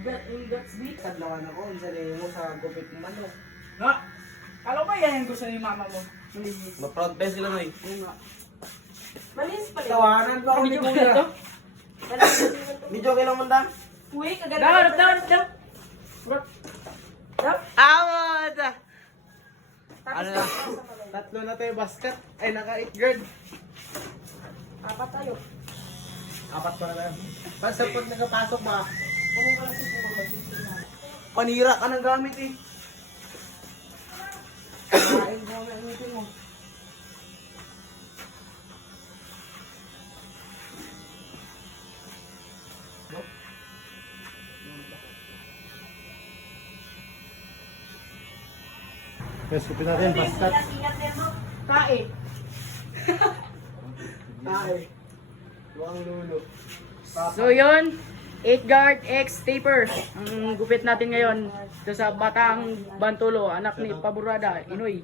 Gatsby. Kadlawan ako, unsa rin mo sa gupit ng manok. Na? Kala ba yan yung gusto ni mama mo? Ma-proud pa sila Noy. Malis pala. Tawanan ba ako ni Video Kuya? to? Video kailang manda? Uy, kaganda. Daw. Awad! Ano na? Tatlo na tayo basket. Ay, naka-8 guard. Apat tayo. Apat pa na tayo. Basta pag nakapasok ba? Panira ka ng gamit eh. Kain mo na imitin mo. Yes, kupin natin basket. Kae. Kain. Luang lulo. So yun, 8 guard X taper. Ang gupit natin ngayon. Ito sa Batang Bantulo, anak ni Paburada, Inoy.